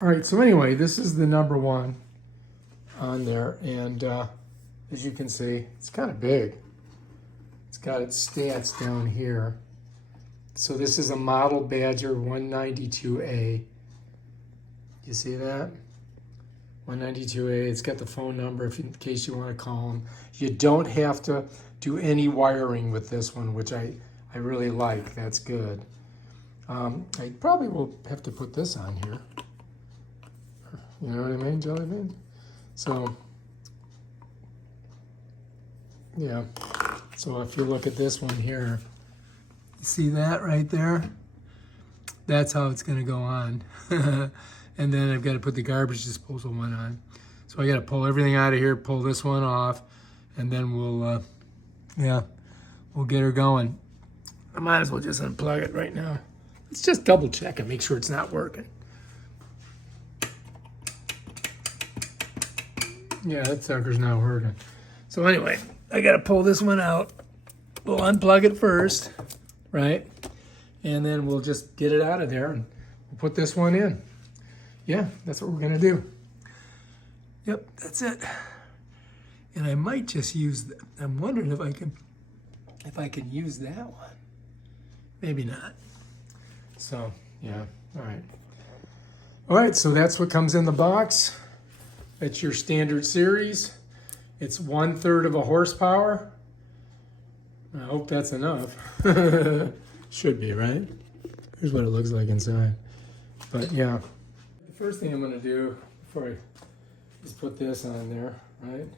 All right, so anyway, this is the number one on there, and as you can see, it's kind of big. It's got its stats down here. So this is a model Badger 192A. You see that? 192A, it's got the phone number in case you want to call them. You don't have to do any wiring with this one, which I really like. That's good. I probably will have to put this on here. You know what I mean, Jelly Bean? So, yeah. So if you look at this one here, you see that right there? That's how it's going to go on. And then I've got to put the garbage disposal one on. So I got to pull everything out of here, pull this one off, and then we'll get her going. I might as well just unplug it right now. Let's just double check and make sure it's not working. Yeah, that sucker's not working. So anyway, I got to pull this one out. We'll unplug it first, right? And then we'll just get it out of there and we'll put this one in. Yeah, that's what we're gonna do. Yep, that's it. And I might just use, I'm wondering if I can use that one. Maybe not. So, yeah, all right. All right, so that's what comes in the box. It's your standard series. It's 1/3 of a horsepower. I hope that's enough. Should be, right? Here's what it looks like inside. But yeah. The first thing I'm gonna do before I just put this on there, right?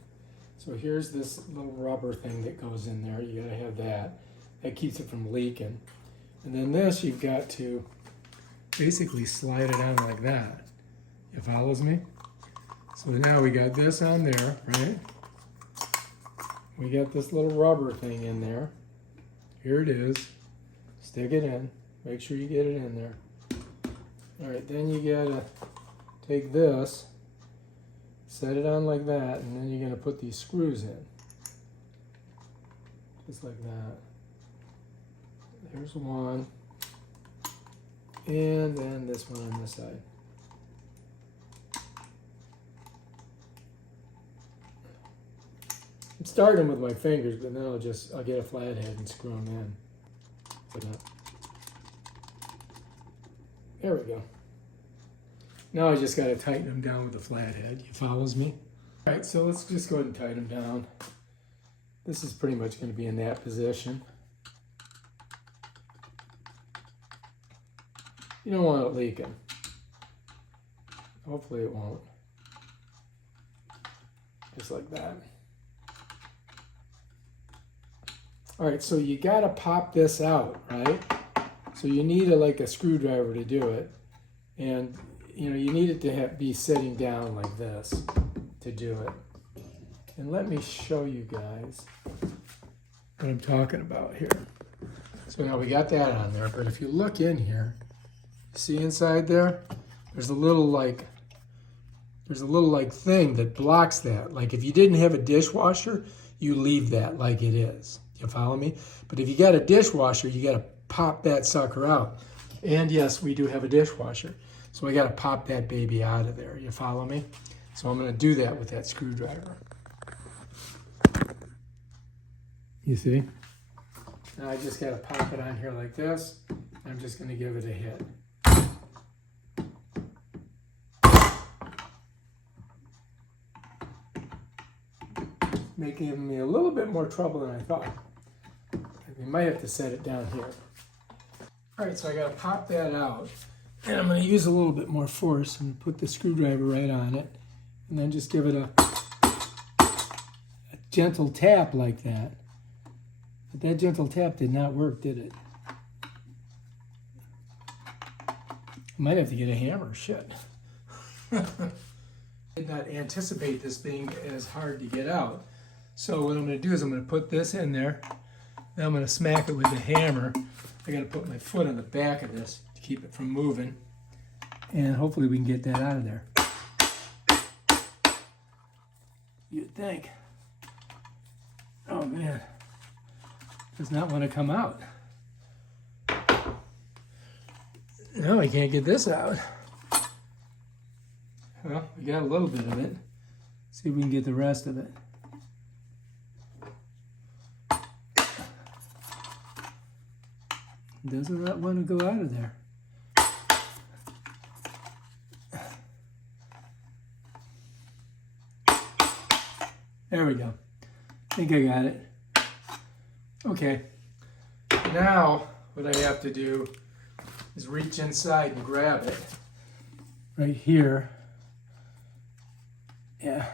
So here's this little rubber thing that goes in there. You gotta have that. That keeps it from leaking. And then this, you've got to basically slide it on like that. You follows me? So now we got this on there, right? We got this little rubber thing in there. Here it is. Stick it in. Make sure you get it in there. All right, then you gotta take this, set it on like that, and then you're gonna put these screws in. Just like that. There's one. And then this one on this side. I'm starting with my fingers, but then I'll get a flathead and screw them in. There we go. Now I just got to tighten them down with the flathead. You follows me? All right, so let's just go ahead and tighten them down. This is pretty much going to be in that position. You don't want it leaking. Hopefully it won't. Just like that. All right, so you gotta pop this out, right? So you need like a screwdriver to do it. And you need it to be sitting down like this to do it. And let me show you guys what I'm talking about here. So now we got that on there, but if you look in here, see inside there? There's a little like thing that blocks that. Like if you didn't have a dishwasher, you leave that like it is. You follow me? But if you got a dishwasher, you got to pop that sucker out. And yes, we do have a dishwasher. So I got to pop that baby out of there. You follow me? So I'm going to do that with that screwdriver. You see? Now I just got to pop it on here like this. I'm just going to give it a hit. Making me a little bit more trouble than I thought. We might have to set it down here. All right, so I got to pop that out. And I'm going to use a little bit more force and put the screwdriver right on it. And then just give it a gentle tap like that. But that gentle tap did not work, did it? I might have to get a hammer, shit. I did not anticipate this being as hard to get out. So what I'm going to do is I'm going to put this in there. Then I'm going to smack it with the hammer. I got to put my foot on the back of this to keep it from moving. And hopefully we can get that out of there. You'd think. Oh man. Does not want to come out. No, I can't get this out. Well, we got a little bit of it. See if we can get the rest of it. Doesn't not want to go out of there. There we go. I think I got it. Okay. Now, what I have to do is reach inside and grab it. Right here. Yeah.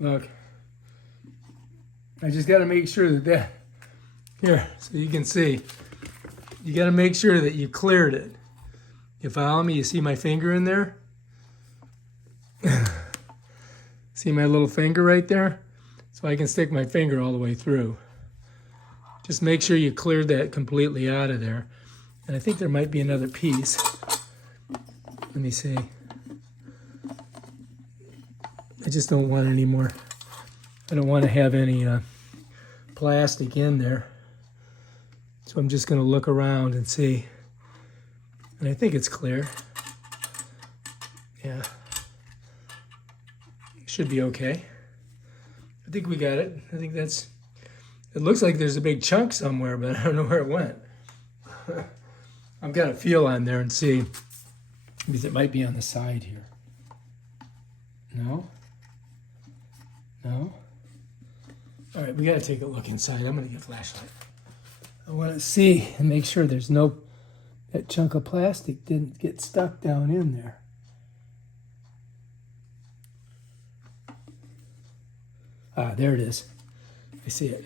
Look. I just got to make sure that here, so you can see. You got to make sure that you cleared it. You follow me? You see my finger in there? See my little finger right there? So I can stick my finger all the way through. Just make sure you cleared that completely out of there. And I think there might be another piece. Let me see. I just don't want any more. I don't want to have any plastic in there. So I'm just going to look around and see. And I think it's clear. Yeah. Should be okay. I think we got it. I think that's... It looks like there's a big chunk somewhere, but I don't know where it went. I've got to feel on there and see. Because it might be on the side here. No? No? All right, we got to take a look inside. I'm going to get a flashlight. I want to see and make sure there's no... That chunk of plastic didn't get stuck down in there. Ah, there it is. I see it.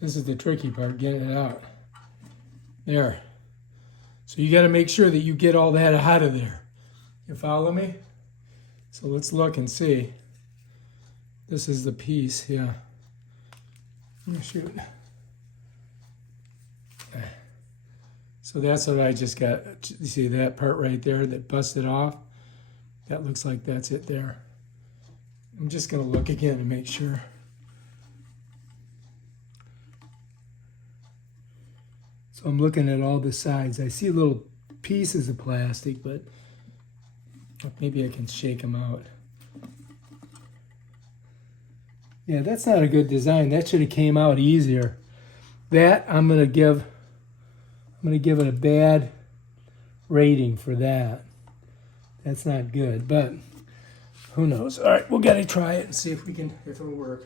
This is the tricky part, getting it out. There. So you got to make sure that you get all that out of there. You follow me? So let's look and see. This is the piece, yeah. Oh, shoot. So that's what I just got. You see that part right there that busted off? That looks like that's it there. I'm just going to look again and make sure. So I'm looking at all the sides. I see little pieces of plastic, but maybe I can shake them out. Yeah, that's not a good design. That should have came out easier. That I'm going to give it a bad rating for that. That's not good, but who knows? All right, we'll gotta try it and see if it'll work.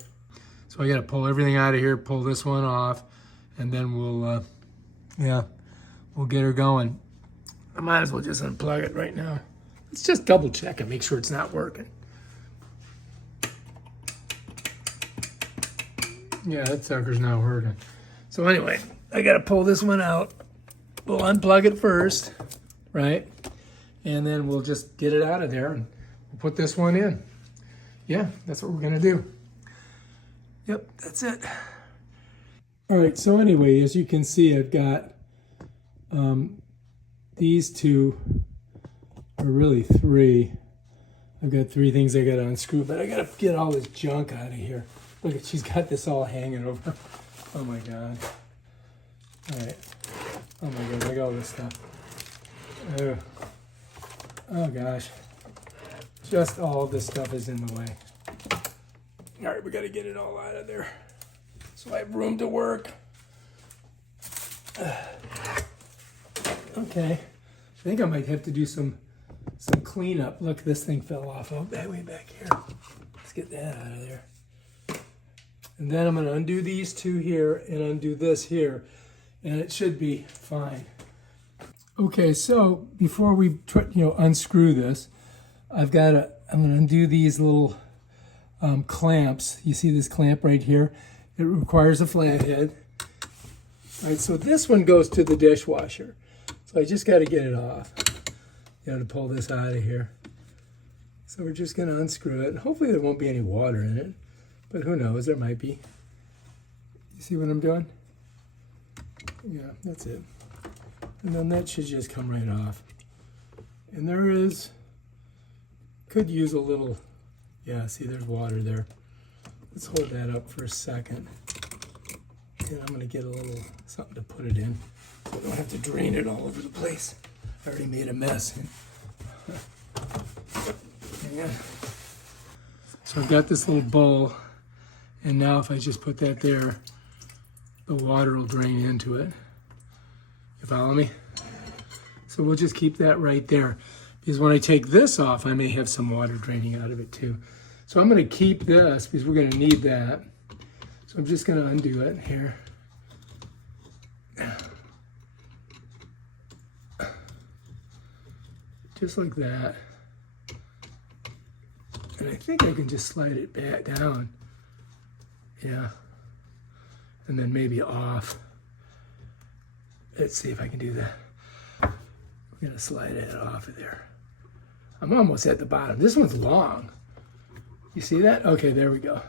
So I gotta pull everything out of here, pull this one off, and then we'll get her going. I might as well just unplug it right now. Let's just double check and make sure it's not working. Yeah, that sucker's not working. So anyway, I gotta pull this one out. We'll unplug it first, right? And then we'll just get it out of there and we'll put this one in. Yeah, that's what we're gonna do. Yep, that's it. All right, so anyway, as you can see, I've got these two, or really three. I've got three things I gotta unscrew, but I gotta get all this junk out of here. Look at, she's got this all hanging over. Oh my God. All right. Oh my God, look at all this stuff. Oh gosh. Just all this stuff is in the way. All right, we got to get it all out of there so I have room to work. Okay. I think I might have to do some cleanup. Look, this thing fell off. Oh, way back here. Let's get that out of there. And then I'm going to undo these two here and undo this here, and it should be fine. Okay, so before we unscrew this, I'm going to undo these little clamps. You see this clamp right here? It requires a flathead. All right, so this one goes to the dishwasher. So I just got to get it off. You got to pull this out of here. So we're just going to unscrew it. Hopefully there won't be any water in it, but who knows? There might be. You see what I'm doing? Yeah, that's it. And then that should just come right off. And there is, could use a little, yeah, see there's water there. Let's hold that up for a second. And I'm gonna get a little something to put it in so I don't have to drain it all over the place. I already made a mess. Yeah. So I've got this little bowl, and now if I just put that there, the water will drain into it. You follow me? So we'll just keep that right there, because when I take this off, I may have some water draining out of it too. So I'm going to keep this because we're going to need that. So I'm just going to undo it here. Just like that. And I think I can just slide it back down. Yeah. And then maybe off. Let's see if I can do that. We're gonna slide it off of there. I'm almost at the bottom. This one's long. You see that? Okay, there we go.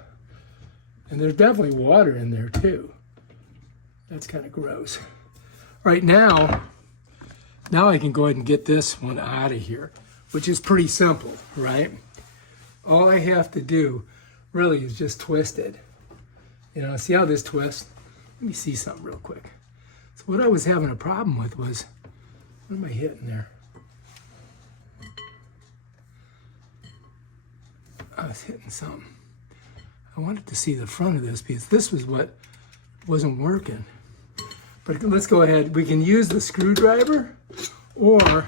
And there's definitely water in there too. That's kind of gross. Right now I can go ahead and get this one out of here, which is pretty simple, right? All I have to do really is just twist it. You know, see how this twists? Let me see something real quick. So what I was having a problem with was, what am I hitting there? I was hitting something. I wanted to see the front of this because this was what wasn't working. But let's go ahead. We can use the screwdriver, or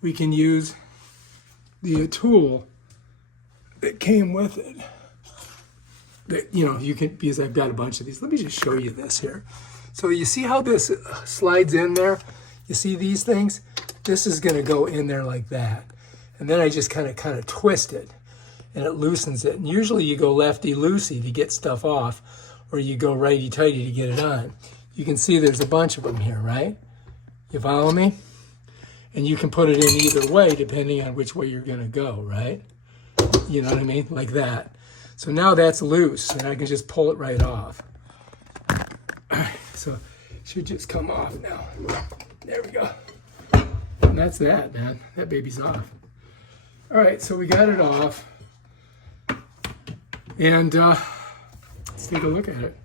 we can use the tool that came with it. That, you know, you can, because I've got a bunch of these. Let me just show you this here. So you see how this slides in there? You see these things? This is going to go in there like that. And then I just kind of twist it, and it loosens it. And usually you go lefty-loosey to get stuff off, or you go righty-tighty to get it on. You can see there's a bunch of them here, right? You follow me? And you can put it in either way depending on which way you're going to go, right? You know what I mean? Like that. So now that's loose, and I can just pull it right off. So it should just come off now. There we go. And that's that, man. That baby's off. All right, so we got it off. And let's take a look at it.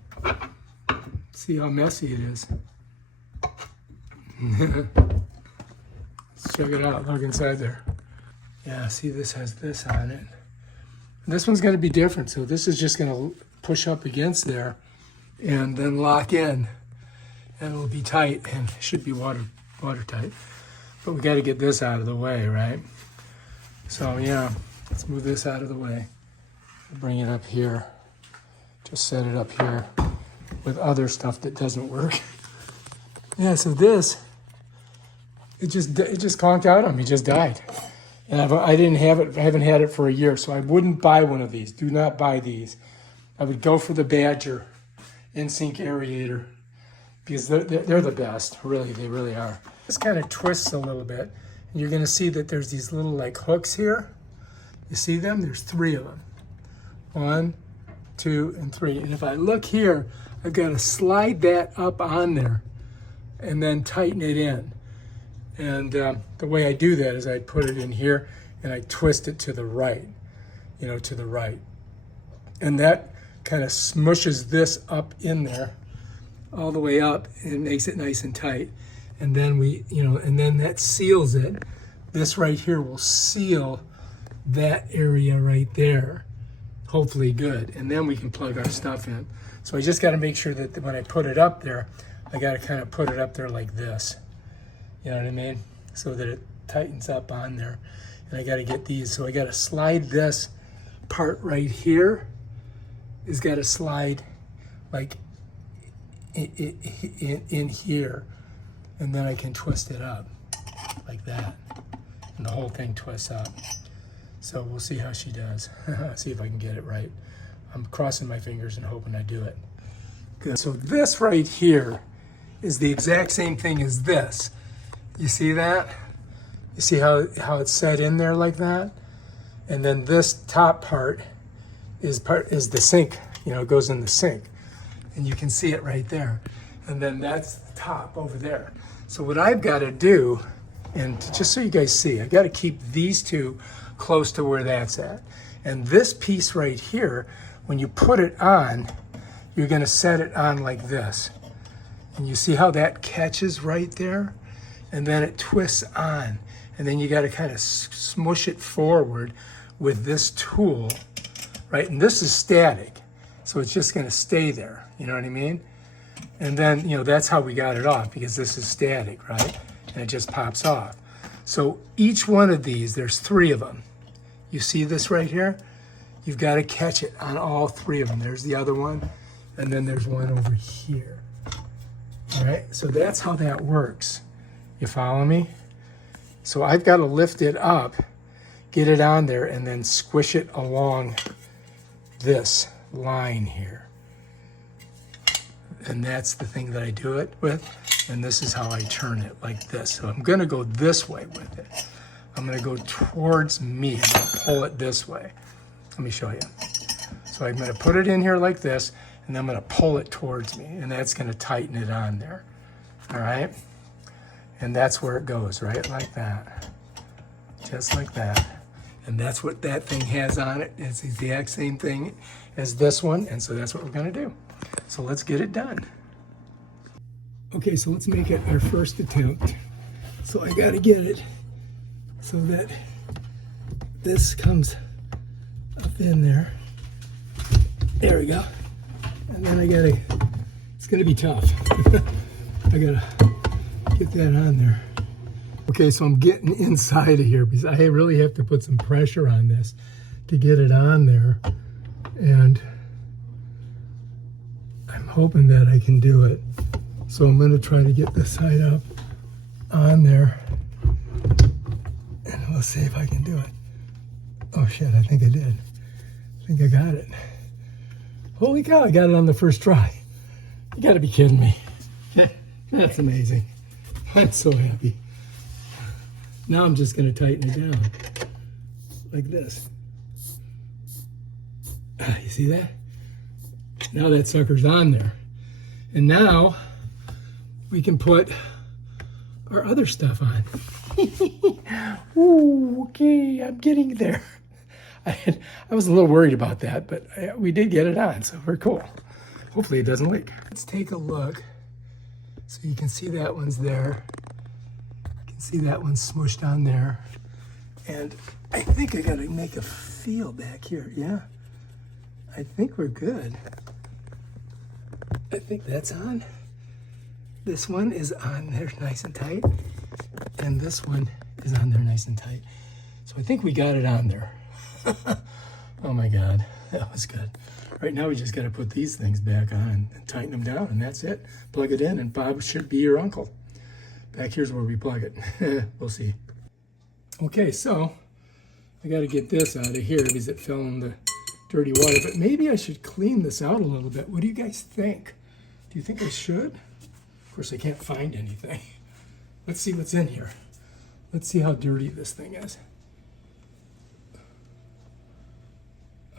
See how messy it is. Let's check it out. Look inside there. Yeah, see, this has this on it. This one's going to be different. So this is just going to push up against there and then lock in. And it'll be tight, and it should be watertight. But we got to get this out of the way, right? So yeah, let's move this out of the way. Bring it up here. Just set it up here with other stuff that doesn't work. Yeah, so this, it just conked out on me, just died. And I haven't had it for a year, so I wouldn't buy one of these. Do not buy these. I would go for the Badger InSinkErator, because they're the best, really, they really are. This kind of twists a little bit, and you're gonna see that there's these little like hooks here. You see them? There's 3 of them. 1, 2, and 3. And if I look here, I've got to slide that up on there and then tighten it in. And the way I do that is I put it in here and I twist it to the right, you know, to the right. And that kind of smushes this up in there all the way up and makes it nice and tight. And then and then that seals it. This right here will seal that area right there. Hopefully good. And then we can plug our stuff in. So I just got to make sure that when I put it up there, I got to kind of put it up there like this. You know what I mean? So that it tightens up on there. And I got to get these. So I got to slide this part right here. It's got to slide like in here. And then I can twist it up like that. And the whole thing twists up. So we'll see how she does. See if I can get it right. I'm crossing my fingers and hoping I do it. Good. So this right here is the exact same thing as this. You see that? You see how it's set in there like that? And then this top part is the sink. You know, it goes in the sink. And you can see it right there. And then that's the top over there. So what I've got to do, and just so you guys see, I've got to keep these two close to where that's at. And this piece right here, when you put it on, you're going to set it on like this. And you see how that catches right there? and then it twists on. And then you got to kind of smush it forward with this tool, right? And this is static, so it's just going to stay there. You know what I mean? And then, you know, that's how we got it off, because this is static, right? And it just pops off. So each one of these, there's 3 of them. You see this right here? You've got to catch it on all 3 of them. There's the other one, and then there's one over here. All right, so that's how that works. You follow me? So I've got to lift it up, get it on there, and then squish it along this line here. And that's the thing that I do it with. And this is how I turn it, like this. So I'm gonna go this way with it. I'm gonna go towards me and pull it this way. Let me show you. So I'm gonna put it in here like this, and I'm gonna pull it towards me, and that's gonna tighten it on there. All right? And that's where it goes, right? Like that. Just like that. And that's what that thing has on it. It's the exact same thing as this one, and so that's what we're gonna do. So let's get it done. Okay, so let's make it our first attempt. So I gotta get it so that this comes up in there. There we go. And then it's gonna be tough. I gotta get that on there. Okay, so I'm getting inside of here because I really have to put some pressure on this to get it on there. And I'm hoping that I can do it. So I'm going to try to get this side up on there. And we'll see if I can do it. Oh shit, I think I did. I think I got it. Holy cow, I got it on the first try. You gotta be kidding me. That's amazing. I'm so happy. Now I'm just gonna tighten it down. Like this. You see that? Now that sucker's on there. And now we can put our other stuff on. Ooh, okay, I'm getting there. I was a little worried about that, but we did get it on, so we're cool. Hopefully it doesn't leak. Let's take a look. So you can see that one's there. You can see that one's smushed on there. And I think I gotta make a feel back here, yeah? I think we're good. I think that's on. This one is on there nice and tight. And this one is on there nice and tight. So I think we got it on there. Oh my God, that was good. Right now we just got to put these things back on and tighten them down, and that's it. Plug it in, and Bob should be your uncle. Back here's where we plug it. We'll see. Okay, so I got to get this out of here because it fell in the dirty water, but maybe I should clean this out a little bit. What do you guys think? Do you think I should? Of course, I can't find anything. Let's see what's in here. Let's see how dirty this thing is.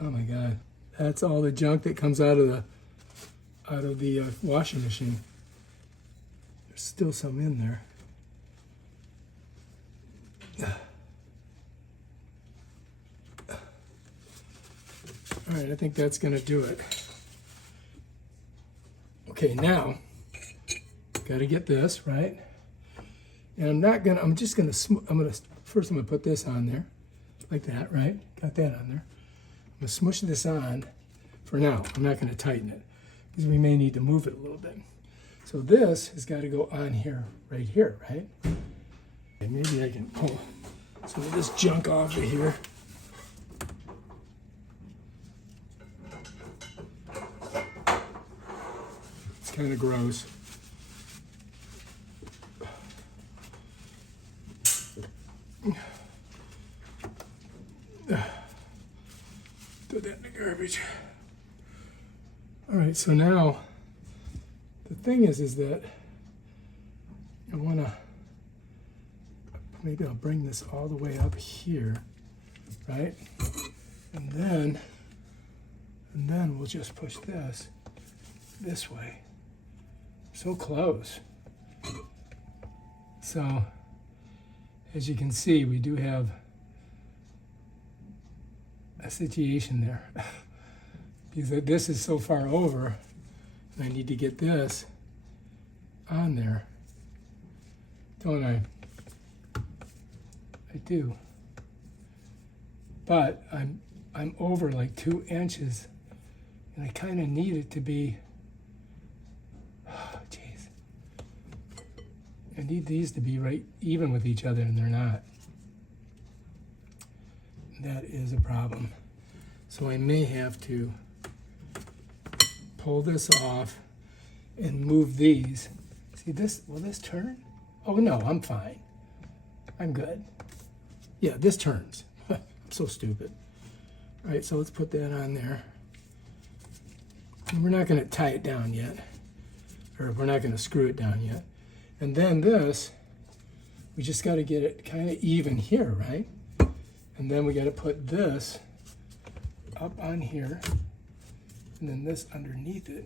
Oh my God. That's all the junk that comes out of the washing machine. There's still some in there. All right, I think that's gonna do it. Okay, now, gotta get this, right? And first I'm gonna put this on there, like that, right? Got that on there. I'm gonna smush this on for now. I'm not gonna tighten it because we may need to move it a little bit. So this has got to go on here, right here, right? Okay, maybe I can pull some of this junk off of here. It's kind of gross. Throw that in the garbage. All right, so now the thing is that I want to, maybe I'll bring this all the way up here, right? And then we'll just push this way. So close. So as you can see, we do have a situation there because this is so far over, and I need to get this on there. don't I? I do. But I'm over like 2 inches, and I kind of need it to be, oh, jeez. I need these to be right even with each other, and they're not. That is a problem. So I may have to pull this off and move these. See this, will this turn? Oh no, I'm fine. I'm good. Yeah, this turns. I'm so stupid. All right, so let's put that on there. And we're not gonna tie it down yet, or we're not gonna screw it down yet. And then this, we just gotta get it kind of even here, right? And then we gotta put this up on here, and then this underneath it.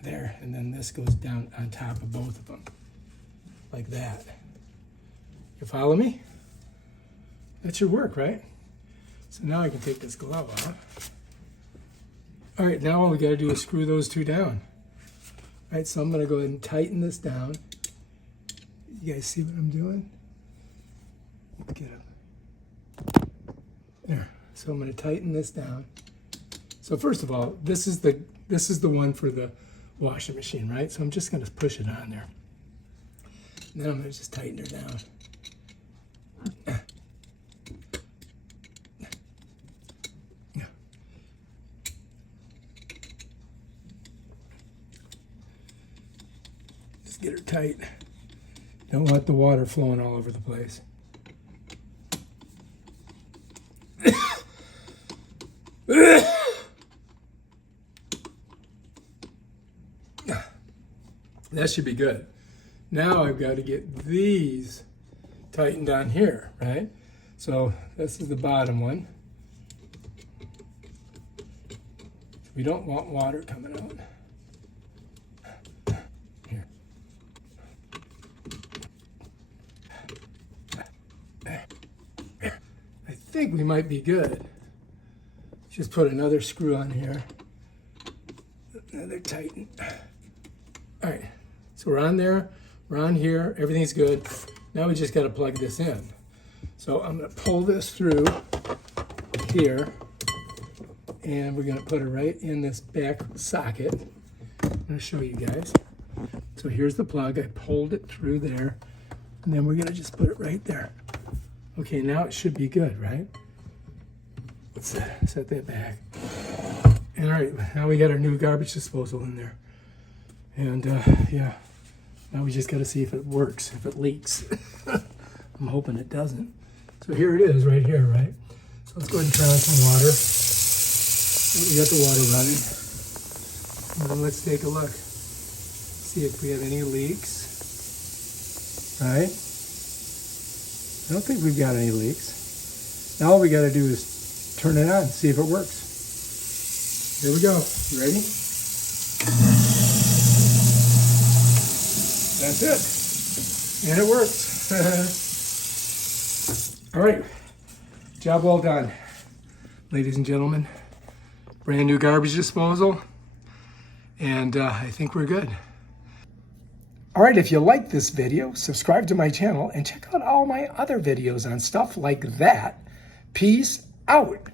There, and then this goes down on top of both of them, like that. You follow me? That should work, right? So now I can take this glove off. All right, now all we gotta do is screw those two down. All right, so I'm gonna go ahead and tighten this down. You guys see what I'm doing? Get up. There. So I'm gonna tighten this down. So first of all, this is the one for the washing machine, right? So I'm just gonna push it on there. And then I'm gonna just tighten her down. Just get her tight. Don't want the water flowing all over the place. That should be good. Now I've got to get these tightened down here, right? So this is the bottom one. We don't want water coming out. Here. I think we might be good. Just put another screw on here. Another tighten. All right, so we're on there, we're on here, everything's good. Now we just gotta plug this in. So I'm gonna pull this through here, and we're gonna put it right in this back socket. I'm gonna show you guys. So here's the plug, I pulled it through there, and then we're gonna just put it right there. Okay, now it should be good, right? Let's set that back. And all right, now we got our new garbage disposal in there. And yeah, now we just got to see if it works, if it leaks. I'm hoping it doesn't. So here it is right here, right? So let's go ahead and turn on some water. We got the water running. And then let's take a look. See if we have any leaks. Right? I don't think we've got any leaks. Now all we got to do is turn it on, see if it works. Here we go. You ready? That's it. And it works. All right. Job well done, ladies and gentlemen. Brand new garbage disposal. And I think we're good. All right, if you like this video, subscribe to my channel and check out all my other videos on stuff like that. Peace out.